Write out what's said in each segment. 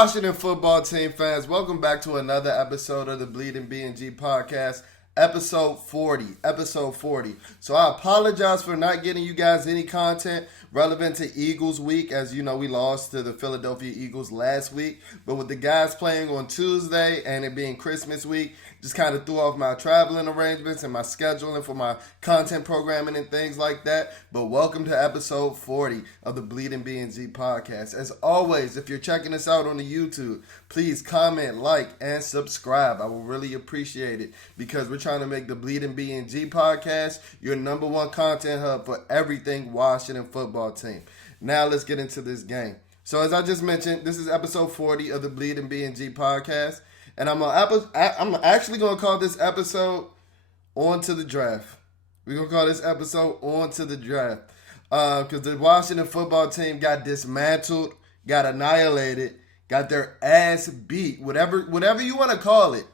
Washington football team fans, welcome back to another episode of the Bleeding BnG podcast, episode 40. So I apologize for not getting you guys any content relevant to Eagles week. As you know, we lost to the Philadelphia Eagles last week. But with the guys playing on Tuesday and it being Christmas week, just kind of threw off my traveling arrangements and my scheduling for my content programming and things like that. But welcome to episode 40 of the Bleeding BnG podcast. As always, if you're checking us out on the YouTube, please comment, like, and subscribe. I will really appreciate it because we're trying to make the Bleeding BnG podcast your number one content hub for everything Washington football team. Now let's get into this game. So as I just mentioned, this is episode 40 of the Bleeding BnG podcast. And I'm actually going to call this episode On to the Draft. We're going to call this episode On to the Draft. Because the Washington football team got dismantled, got annihilated, got their ass beat, whatever you want to call it,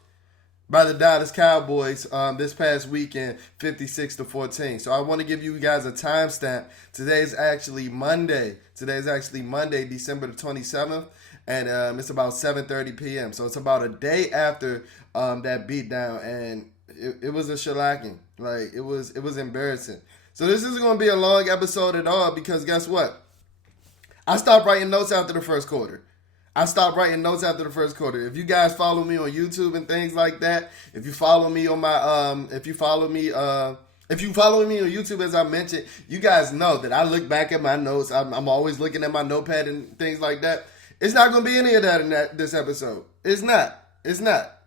by the Dallas Cowboys this past weekend, 56-14. So I want to give you guys a timestamp. Today is actually Monday, December the 27th. And it's about 7:30 p.m. So it's about a day after that beatdown, and it was a shellacking. Like it was embarrassing. So this isn't going to be a long episode at all because guess what? I stopped writing notes after the first quarter. If you guys follow me on YouTube and things like that, if you follow me on my if you follow me on YouTube, as I mentioned, you guys know that I look back at my notes. I'm always looking at my notepad and things like that. It's not going to be any of that in this episode. It's not.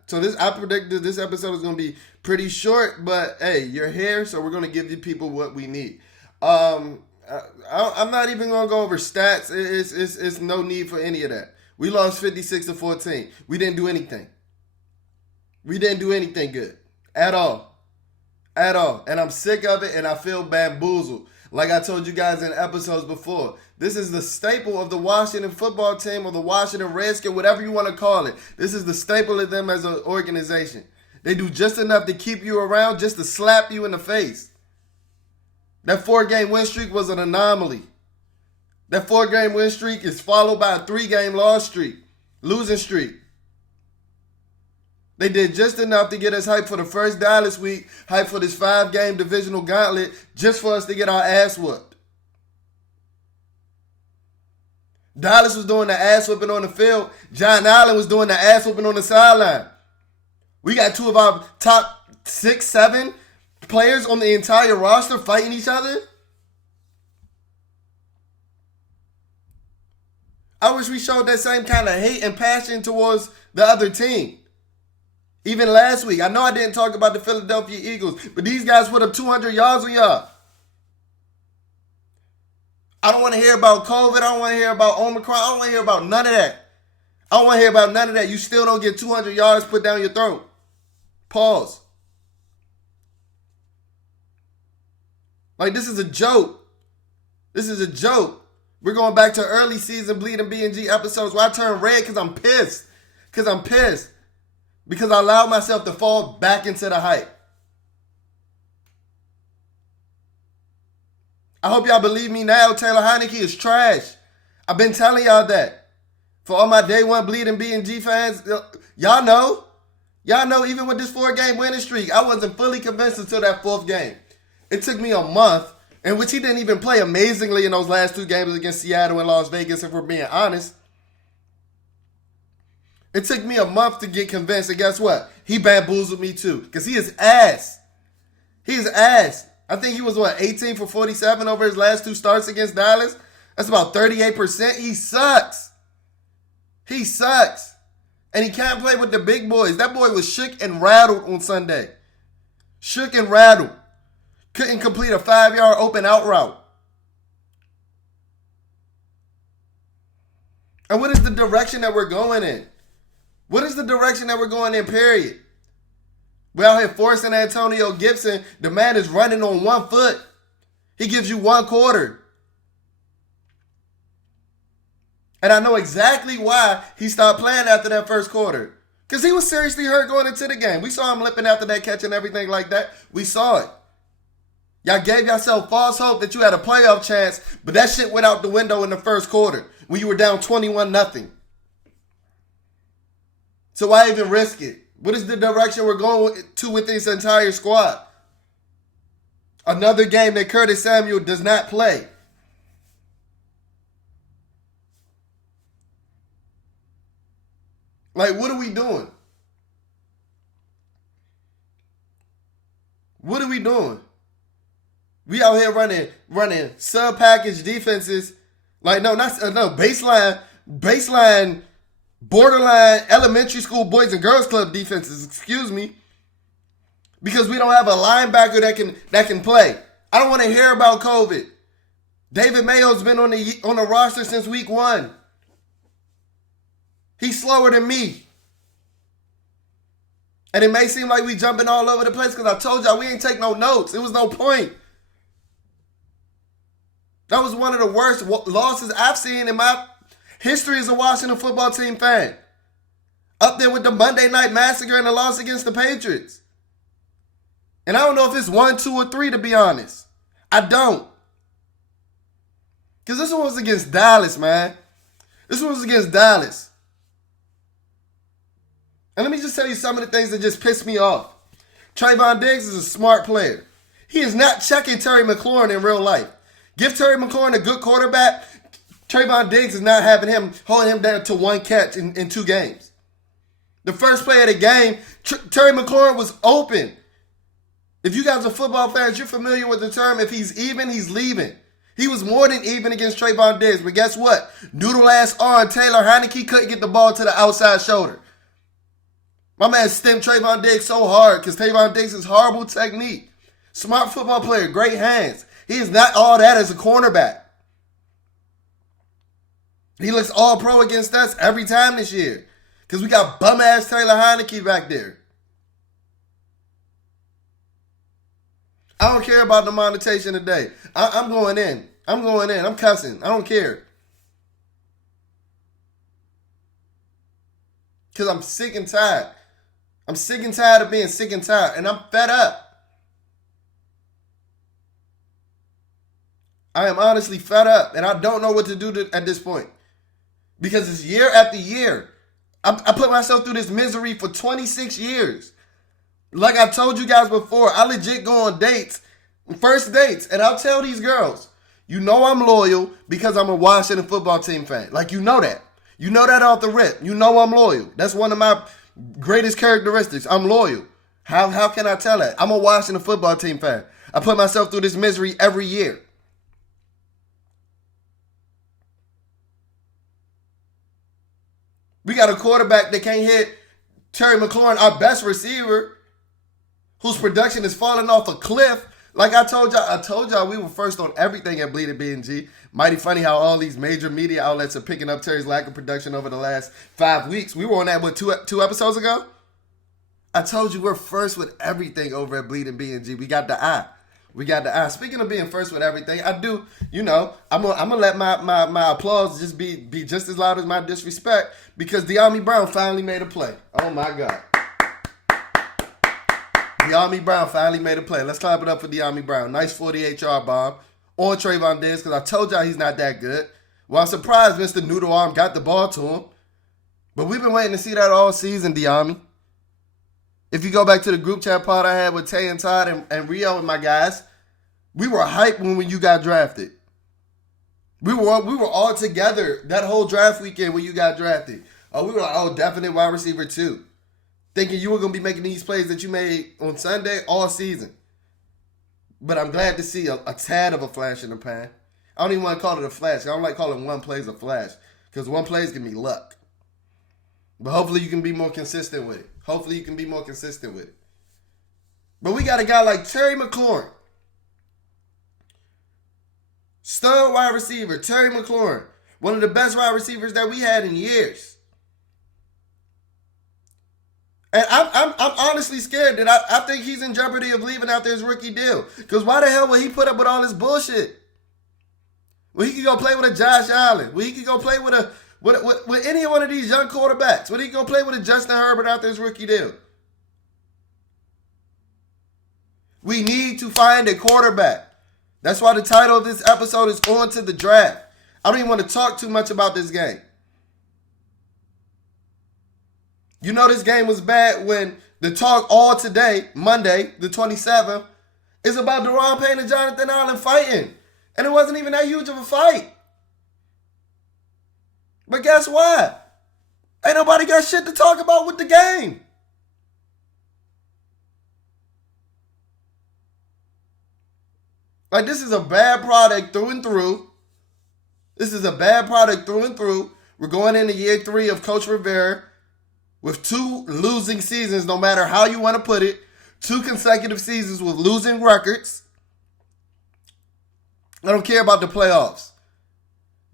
So I predict that this episode is going to be pretty short, but hey, you're here, so we're going to give you people what we need. I'm not even going to go over stats. It's no need for any of that. We lost 56-14. We didn't do anything. We didn't do anything good at all. And I'm sick of it, and I feel bamboozled. Like I told you guys in episodes before, this is the staple of the Washington football team or the Washington Redskins, whatever you want to call it. This is the staple of them as an organization. They do just enough to keep you around, just to slap you in the face. That 4-game win streak was an anomaly. That 4-game win streak is followed by a 3-game losing streak. They did just enough to get us hyped for the first Dallas week, hyped for this 5-game divisional gauntlet, just for us to get our ass whooped. Dallas was doing the ass whooping on the field. John Allen was doing the ass whooping on the sideline. We got two of our top 6, 7 players on the entire roster fighting each other. I wish we showed that same kind of hate and passion towards the other team. Even last week, I know I didn't talk about the Philadelphia Eagles, but these guys put up 200 yards on y'all. I don't want to hear about COVID. I don't want to hear about Omicron. I don't want to hear about none of that. You still don't get 200 yards put down your throat. Pause. Like, this is a joke. We're going back to early season Bleeding BnG episodes where I turn red because I'm pissed. Because I allowed myself to fall back into the hype. I hope y'all believe me now. Taylor Heineke is trash. I've been telling y'all that. For all my day one Bleeding BnG fans, y'all know even with this 4-game winning streak, I wasn't fully convinced until that 4th game. It took me a month, in which he didn't even play amazingly in those last 2 games against Seattle and Las Vegas, if we're being honest. It took me a month to get convinced, and guess what? He bamboozled me too, because he is ass. I think he was, 18 for 47 over his last 2 starts against Dallas? That's about 38%. He sucks. And he can't play with the big boys. That boy was shook and rattled on Sunday. Couldn't complete a 5-yard open out route. And what is the direction that we're going in? Period? We're out here forcing Antonio Gibson. The man is running on 1 foot. He gives you 1 quarter. And I know exactly why he stopped playing after that first quarter. Because he was seriously hurt going into the game. We saw him limping after that catch and everything like that. We saw it. Y'all gave yourself false hope that you had a playoff chance, but that shit went out the window in the first quarter when you were down 21-0. So why even risk it? What is the direction we're going to with this entire squad? Another game that Curtis Samuel does not play. Like, what are we doing? What are we doing? We out here running sub-package defenses. Like, baseline, borderline elementary school boys and girls club defenses, excuse me. Because we don't have a linebacker that can play. I don't want to hear about COVID. David Mayo's been on the roster since week 1. He's slower than me. And it may seem like we jumping all over the place because I told y'all we ain't take no notes. It was no point. That was one of the worst losses I've seen in my history as a Washington football team fan. Up there with the Monday Night Massacre and the loss against the Patriots. And I don't know if it's 1, 2, or 3, to be honest. I don't. Because this one was against Dallas, man. This one was against Dallas. And let me just tell you some of the things that just pissed me off. Trayvon Diggs is a smart player. He is not checking Terry Mclaurin in real life. Give Terry McLaurin a good quarterback. Trayvon Diggs is not having him, holding him down to 1 catch in 2 games. The first play of the game, Terry McLaurin was open. If you guys are football fans, you're familiar with the term, if he's even, he's leaving. He was more than even against Trayvon Diggs. But guess what? Noodle-ass arm Taylor Heineke couldn't get the ball to the outside shoulder. My man stemmed Trayvon Diggs so hard because Trayvon Diggs is horrible technique. Smart football player, great hands. He is not all that as a cornerback. He looks all pro against us every time this year because we got bum-ass Taylor Heineke back there. I don't care about the monetization today. I'm going in. I'm cussing. I don't care. Because I'm sick and tired. I'm sick and tired of being sick and tired. And I'm fed up. I am honestly fed up. And I don't know what to do at this point. Because it's year after year. I put myself through this misery for 26 years. Like I told you guys before, I legit go on dates, first dates, and I'll tell these girls, you know I'm loyal because I'm a Washington football team fan. Like, you know that. You know that off the rip. You know I'm loyal. That's one of my greatest characteristics. I'm loyal. How can I tell that? I'm a Washington football team fan. I put myself through this misery every year. We got a quarterback that can't hit Terry McLaurin, our best receiver, whose production is falling off a cliff. Like I told y'all we were first on everything at Bleeding BnG. Mighty funny how all these major media outlets are picking up Terry's lack of production over the last 5 weeks. We were on that, two episodes ago? I told you we're first with everything over at Bleeding BnG. We got the eye. Speaking of being first with everything, I do, I'm gonna let my applause just be just as loud as my disrespect because De'Ami Brown finally made a play. Oh my God. De'Ami Brown finally made a play. Let's clap it up for De'Ami Brown. Nice 48-yard bomb on Trayvon Diggs because I told y'all he's not that good. Well, I'm surprised Mr. Noodle Arm got the ball to him. But we've been waiting to see that all season, De'Ami. If you go back to the group chat pod I had with Tay and Todd and Rio and my guys, we were hyped when you got drafted. We were all together that whole draft weekend when you got drafted. We were like, definite wide receiver too. Thinking you were going to be making these plays that you made on Sunday all season. But I'm glad to see a tad of a flash in the pan. I don't even want to call it a flash. I don't like calling one play a flash because one play is going to be luck. But hopefully you can be more consistent with it. But we got a guy like Terry Mclaurin. Stud wide receiver, Terry Mclaurin. One of the best wide receivers that we had in years. And I'm honestly scared that I think he's in jeopardy of leaving after his rookie deal. Because why the hell would he put up with all this bullshit? Well, he could go play with a Josh Allen. Well, he could go play with any one of these young quarterbacks. Well, he could go play with a Justin Herbert after his rookie deal. We need to find a quarterback. That's why the title of this episode is On to the Draft. I don't even want to talk too much about this game. You know this game was bad when the talk all today, Monday, the 27th, is about Deron Payne and Jonathan Allen fighting. And it wasn't even that huge of a fight. But guess what? Ain't nobody got shit to talk about with the game. Like, this is a bad product through and through. This is a bad product through and through. We're going into year 3 of Coach Rivera with 2 losing seasons, no matter how you want to put it. 2 consecutive seasons with losing records. I don't care about the playoffs.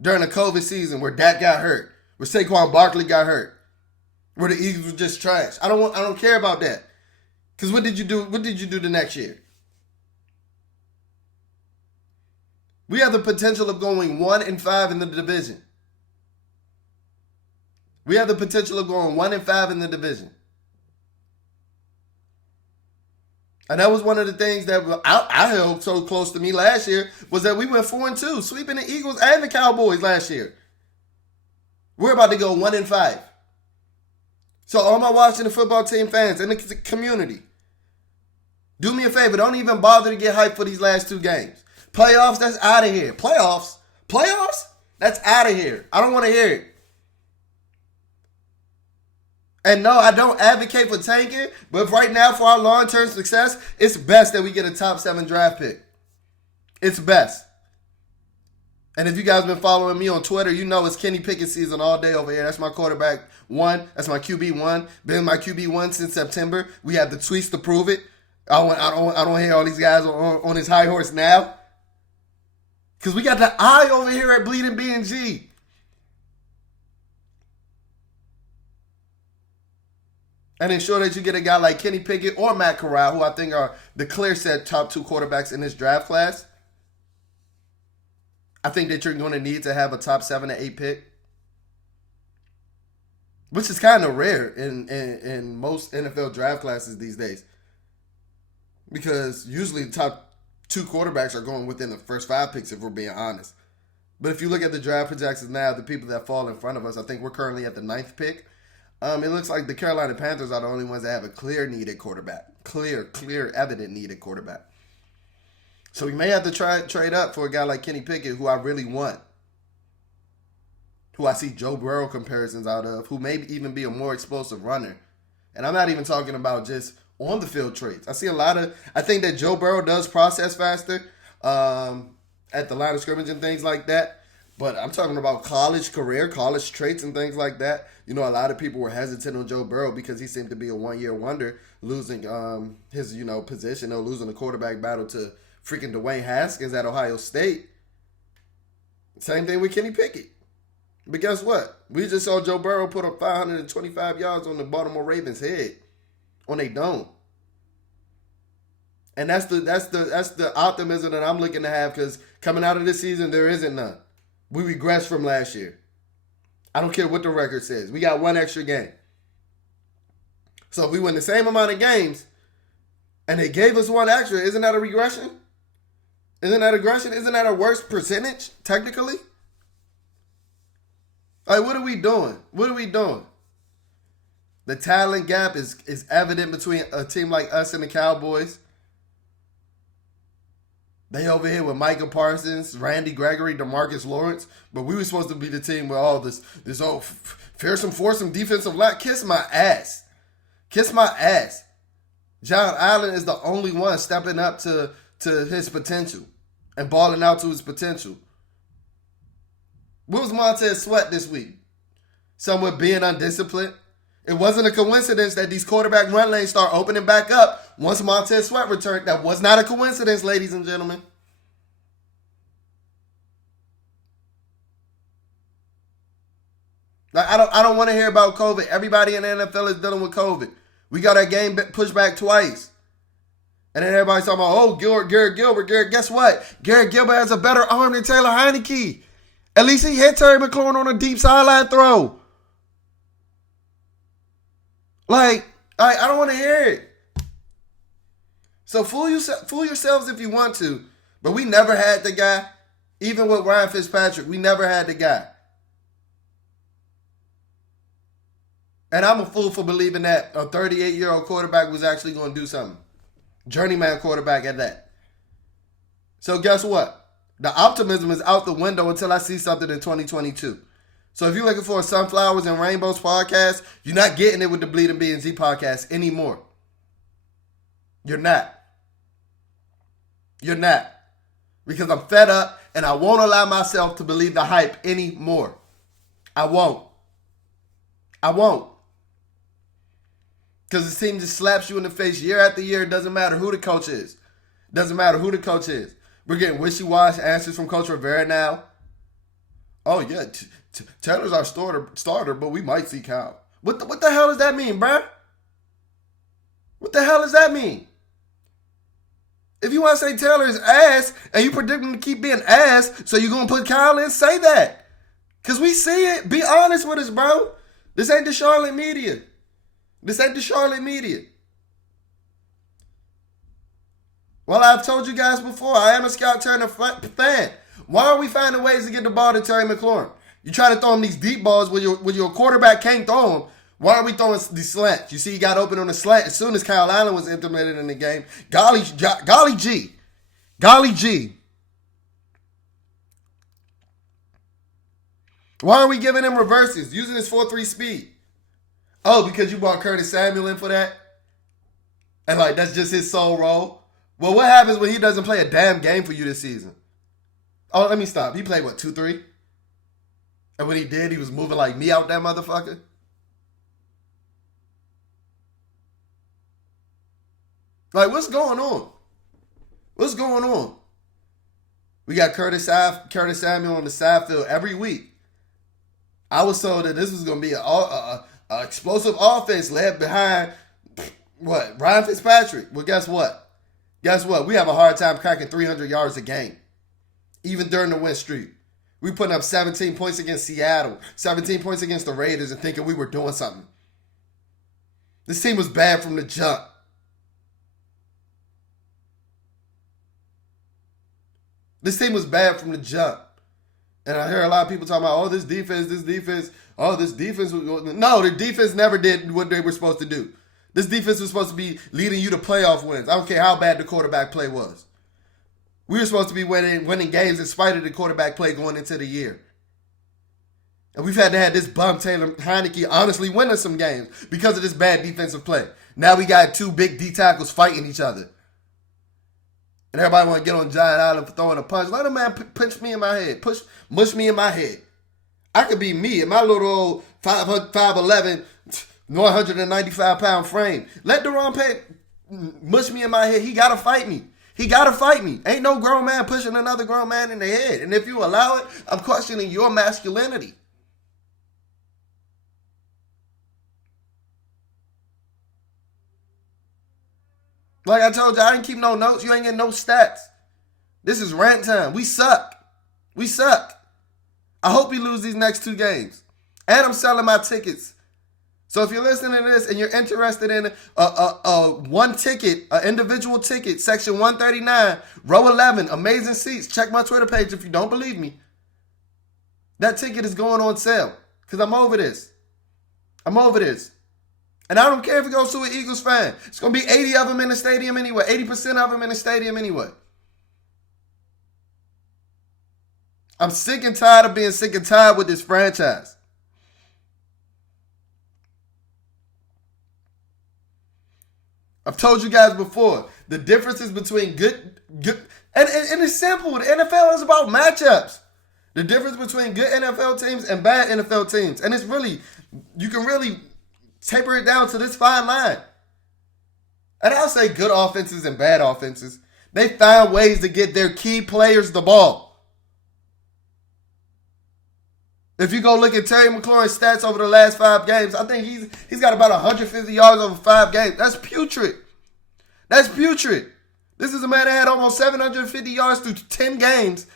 During the COVID season where Dak got hurt, where Saquon Barkley got hurt, where the Eagles were just trash. I don't care about that. Because what did you do? What did you do the next year? We have the potential of going 1-5 in the division. We have the potential of going 1-5 in the division. And that was one of the things that I held so close to me last year, was that we went 4-2, sweeping the Eagles and the Cowboys last year. We're about to go 1-5. So all my Washington football team fans and the community, do me a favor, don't even bother to get hyped for these last 2 games. Playoffs, that's out of here. Playoffs? That's out of here. I don't want to hear it. And no, I don't advocate for tanking, but right now for our long-term success, it's best that we get a top 7 draft pick. It's best. And if you guys been following me on Twitter, you know it's Kenny Pickett season all day over here. That's my quarterback 1. That's my QB 1. Been my QB 1 since September. We have the tweets to prove it. I don't hear all these guys on his high horse now. Because we got the eye over here at Bleeding BnG. And ensure that you get a guy like Kenny Pickett or Matt Corral, who I think are the clear set top 2 quarterbacks in this draft class. I think that you're going to need to have a top 7 to 8 pick, which is kind of rare in most NFL draft classes these days. Because usually the top 2 quarterbacks are going within the first 5 picks, if we're being honest. But if you look at the draft projections now, the people that fall in front of us, I think we're currently at the 9th pick. It looks like the Carolina Panthers are the only ones that have a clear needed quarterback. Clear, evident needed quarterback. So we may have to trade up for a guy like Kenny Pickett, who I really want. Who I see Joe Burrow comparisons out of, who may even be a more explosive runner. And I'm not even talking about just on the field traits. I think that Joe Burrow does process faster at the line of scrimmage and things like that. But I'm talking about college traits and things like that. You know, a lot of people were hesitant on Joe Burrow because he seemed to be a one-year wonder, losing his, position or losing the quarterback battle to freaking Dwayne Haskins at Ohio State. Same thing with Kenny Pickett. But guess what? We just saw Joe Burrow put up 525 yards on the Baltimore Ravens' head on a dome. And that's the optimism that I'm looking to have, because coming out of this season, there isn't none. We regressed from last year. I don't care what the record says. We got 1 extra game. So if we win the same amount of games and they gave us 1 extra, isn't that a regression? Isn't that aggression? Isn't that a worse percentage, technically? Like, what are we doing? The talent gap is evident between a team like us and the Cowboys. They over here with Micah Parsons, Randy Gregory, DeMarcus Lawrence, but we were supposed to be the team with all this fearsome, foursome defensive line. Kiss my ass. John Allen is the only one stepping up to his potential and balling out to his potential. What was Montez Sweat this week? Somewhat being undisciplined. It wasn't a coincidence that these quarterback run lanes start opening back up once Montez Sweat returned. That was not a coincidence, ladies and gentlemen. Like, I don't want to hear about COVID. Everybody in the NFL is dealing with COVID. We got our game pushed back twice. And then everybody's talking about, Garrett Gilbert. Guess what? Garrett Gilbert has a better arm than Taylor Heineke. At least he hit Terry Mclaurin on a deep sideline throw. Like, I don't want to hear it. So fool yourselves if you want to. But we never had the guy. Even with Ryan Fitzpatrick, we never had the guy. And I'm a fool for believing that a 38-year-old quarterback was actually going to do something. Journeyman quarterback at that. So guess what? The optimism is out the window until I see something in 2022. So if you're looking for a Sunflowers and Rainbows podcast, you're not getting it with the Bleeding BnG podcast anymore. You're not. You're not. Because I'm fed up and I won't allow myself to believe the hype anymore. I won't. I won't. Because the team just slaps you in the face year after year. It doesn't matter who the coach is. Doesn't matter who the coach is. We're getting wishy-washy answers from Coach Rivera now. Oh, yeah, Taylor's our starter, but we might see Kyle. What the hell does that mean, bruh? What the hell does that mean? If you want to say Taylor is ass and you predict him to keep being ass, so you're going to put Kyle in, say that. Because we see it. Be honest with us, bro. This ain't the Charlotte media. This ain't the Charlotte media. Well, I've told you guys before, I am a Scout Turner fan. Why are we finding ways to get the ball to Terry Mclaurin? You try to throw him these deep balls where your quarterback can't throw them. Why are we throwing these slants? You see, he got open on the slant as soon as Kyle Allen was implemented in the game. Golly G. Why are we giving him reverses, using his 4.3 speed? Oh, because you brought Curtis Samuel in for that? And that's just his sole role? Well, what happens when he doesn't play a damn game for you this season? Oh, let me stop. He played, 2-3? And when he did, he was moving like me out that motherfucker? What's going on? What's going on? We got Curtis Samuel on the side field every week. I was told that this was going to be an explosive offense led behind, Ryan Fitzpatrick. Well, guess what? We have a hard time cracking 300 yards a game, even during the win streak. We putting up 17 points against Seattle, 17 points against the Raiders, and thinking we were doing something. This team was bad from the jump. And I hear a lot of people talking about, this defense. No, the defense never did what they were supposed to do. This defense was supposed to be leading you to playoff wins. I don't care how bad the quarterback play was. We were supposed to be winning games in spite of the quarterback play going into the year. And we've had to have this bum Taylor Heineke honestly winning some games because of this bad defensive play. Now we got two big D tackles fighting each other. And everybody want to get on Giant Island for throwing a punch. Let a man punch me in my head. Mush me in my head. I could be me in my little old 5'11", 195-pound frame. Let Deron Pay mush me in my head. He got to fight me. Ain't no grown man pushing another grown man in the head. And if you allow it, I'm questioning your masculinity. Like I told you, I didn't keep no notes. You ain't getting no stats. This is rant time. We suck. I hope we lose these next 2 games. And I'm selling my tickets. So if you're listening to this and you're interested in one ticket, an individual ticket, section 139, row 11, amazing seats. Check my Twitter page if you don't believe me. That ticket is going on sale because I'm over this. And I don't care if it goes to an Eagles fan. It's going to be 80 of them in the stadium anyway. 80% of them in the stadium anyway. I'm sick and tired of being sick and tired with this franchise. I've told you guys before, the differences between good and it's simple. The NFL is about matchups. The difference between good NFL teams and bad NFL teams. And it's really, you can really taper it down to this fine line. And I'll say good offenses and bad offenses. They find ways to get their key players the ball. If you go look at Terry Mclaurin's stats over the last 5 games, I think he's got about 150 yards over 5 games. That's putrid. This is a man that had almost 750 yards through 10 games,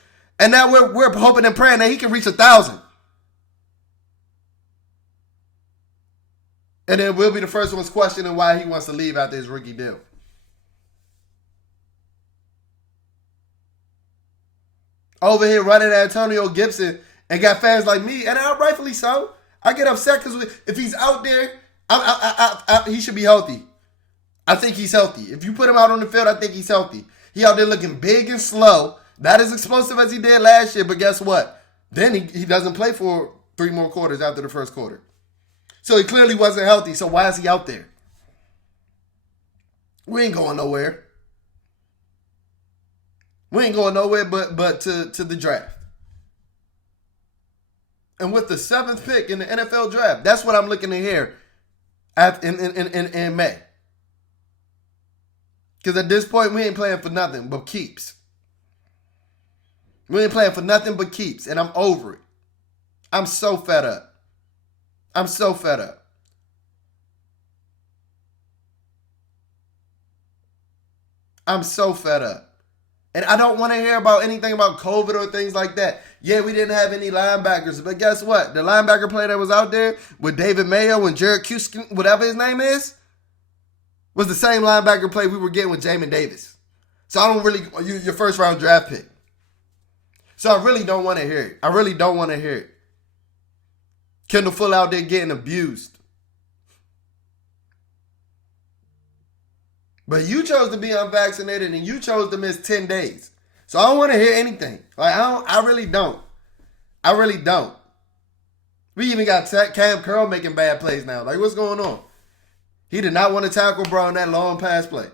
and now we're hoping and praying that he can reach 1,000. And then we'll be the first ones questioning why he wants to leave after his rookie deal. Over here running Antonio Gibson and got fans like me, and rightfully so. I get upset because if he's out there He should be healthy. I think he's healthy. If you put him out on the field, I think he's healthy. He out there looking big and slow, not as explosive as he did last year, but guess what? Then he doesn't play for 3 more quarters after the first quarter. So he clearly wasn't healthy, so why is he out there? We ain't going nowhere. We ain't going nowhere but to the draft. And with the 7th pick in the NFL draft, that's what I'm looking to hear in May. Because at this point, we ain't playing for nothing but keeps. We ain't playing for nothing but keeps, and I'm over it. I'm so fed up. I'm so fed up. I'm so fed up. And I don't want to hear about anything about COVID or things like that. Yeah, we didn't have any linebackers, but guess what? The linebacker play that was out there with David Mayo and Jared Kuskin, whatever his name is, was the same linebacker play we were getting with Jamin Davis. So I don't really, your first round draft pick. So I really don't want to hear it. I really don't want to hear it. Kendall Fuller out there getting abused. But you chose to be unvaccinated and you chose to miss 10 days. So I don't want to hear anything. Like I really don't. I really don't. We even got Cam Curl making bad plays now. Like, what's going on? He did not want to tackle bro on that long pass play.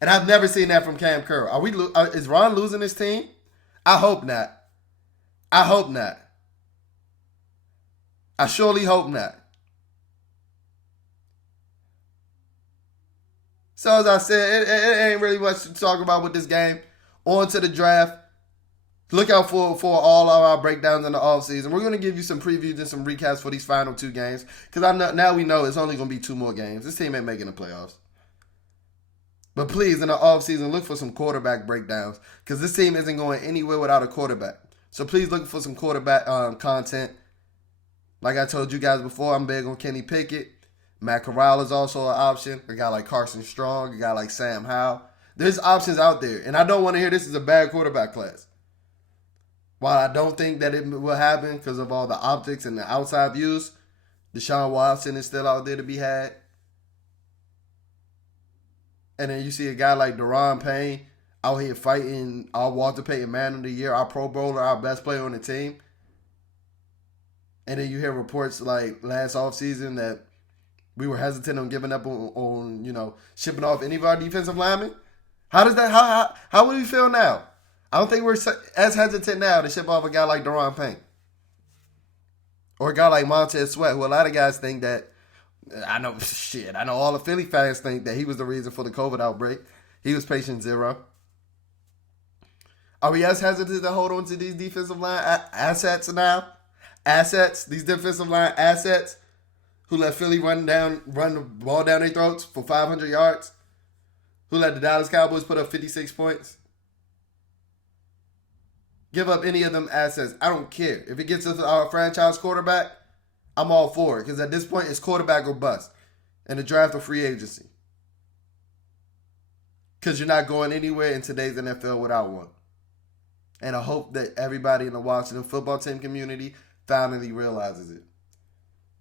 And I've never seen that from Cam Curl. Is Ron losing his team? I hope not. I hope not. I surely hope not. So as I said, it ain't really much to talk about with this game. On to the draft. Look out for all of our breakdowns in the offseason. We're going to give you some previews and some recaps for these final 2 games. Because now we know it's only going to be 2 more games. This team ain't making the playoffs. But please, in the offseason, look for some quarterback breakdowns. Because this team isn't going anywhere without a quarterback. So please look for some quarterback content. Like I told you guys before, I'm big on Kenny Pickett. Matt Corral is also an option. A guy like Carson Strong, a guy like Sam Howell. There's options out there. And I don't want to hear this is a bad quarterback class. While I don't think that it will happen because of all the optics and the outside views, Deshaun Watson is still out there to be had. And then you see a guy like Daron Payne out here fighting our Walter Payton Man of the Year, our Pro Bowler, our best player on the team. And then you hear reports like last offseason that we were hesitant on giving up on shipping off any of our defensive linemen. How would we feel now? I don't think we're as hesitant now to ship off a guy like Daron Payne. Or a guy like Montez Sweat, who a lot of guys think that, I know all the Philly fans think that he was the reason for the COVID outbreak. He was patient 0. Are we as hesitant to hold on to these defensive line assets now? These defensive line assets who let Philly run the ball down their throats for 500 yards? Who let the Dallas Cowboys put up 56 points? Give up any of them assets. I don't care. If it gets us our franchise quarterback, I'm all for it. Because at this point, it's quarterback or bust. And the draft or free agency. Because you're not going anywhere in today's NFL without one. And I hope that everybody in the Washington football team community finally realizes it.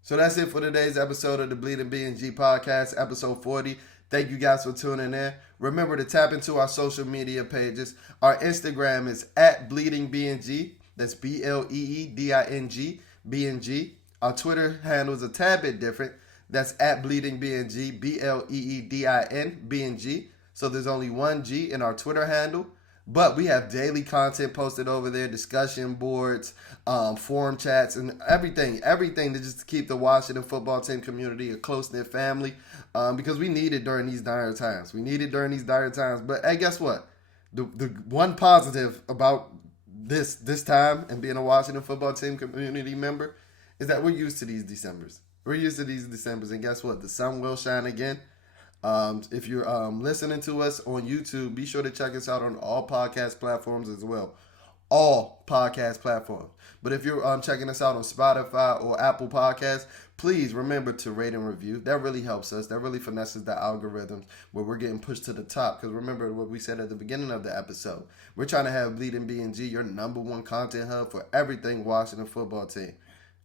So that's it for today's episode of the Bleeding BnG podcast, episode 40. Thank you guys for tuning in. Remember to tap into our social media pages. Our Instagram is at Bleeding BnG. That's BLEEDING, BnG. Our Twitter handle is a tad bit different. That's at Bleeding BnG, BLEEDIN, BnG. So there's only one G in our Twitter handle. But we have daily content posted over there, discussion boards, forum chats, and everything to just keep the Washington football team community a close-knit family, because we need it during these dire times. But hey, guess what? The one positive about this time and being a Washington football team community member is that we're used to these Decembers. And guess what? The sun will shine again. If you're listening to us on YouTube, be sure to check us out on all podcast platforms as well. All podcast platforms. But if you're checking us out on Spotify or Apple Podcasts, please remember to rate and review. That really helps us. That really finesses the algorithms where we're getting pushed to the top. Because remember what we said at the beginning of the episode. We're trying to have Bleeding BnG your number one content hub for everything Washington football team.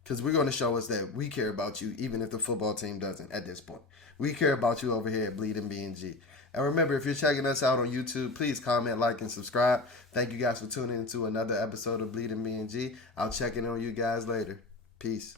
Because we're going to show us that we care about you, even if the football team doesn't at this point. We care about you over here at Bleeding BnG. And remember, if you're checking us out on YouTube, please comment, like, and subscribe. Thank you guys for tuning into another episode of Bleeding BnG. I'll check in on you guys later. Peace.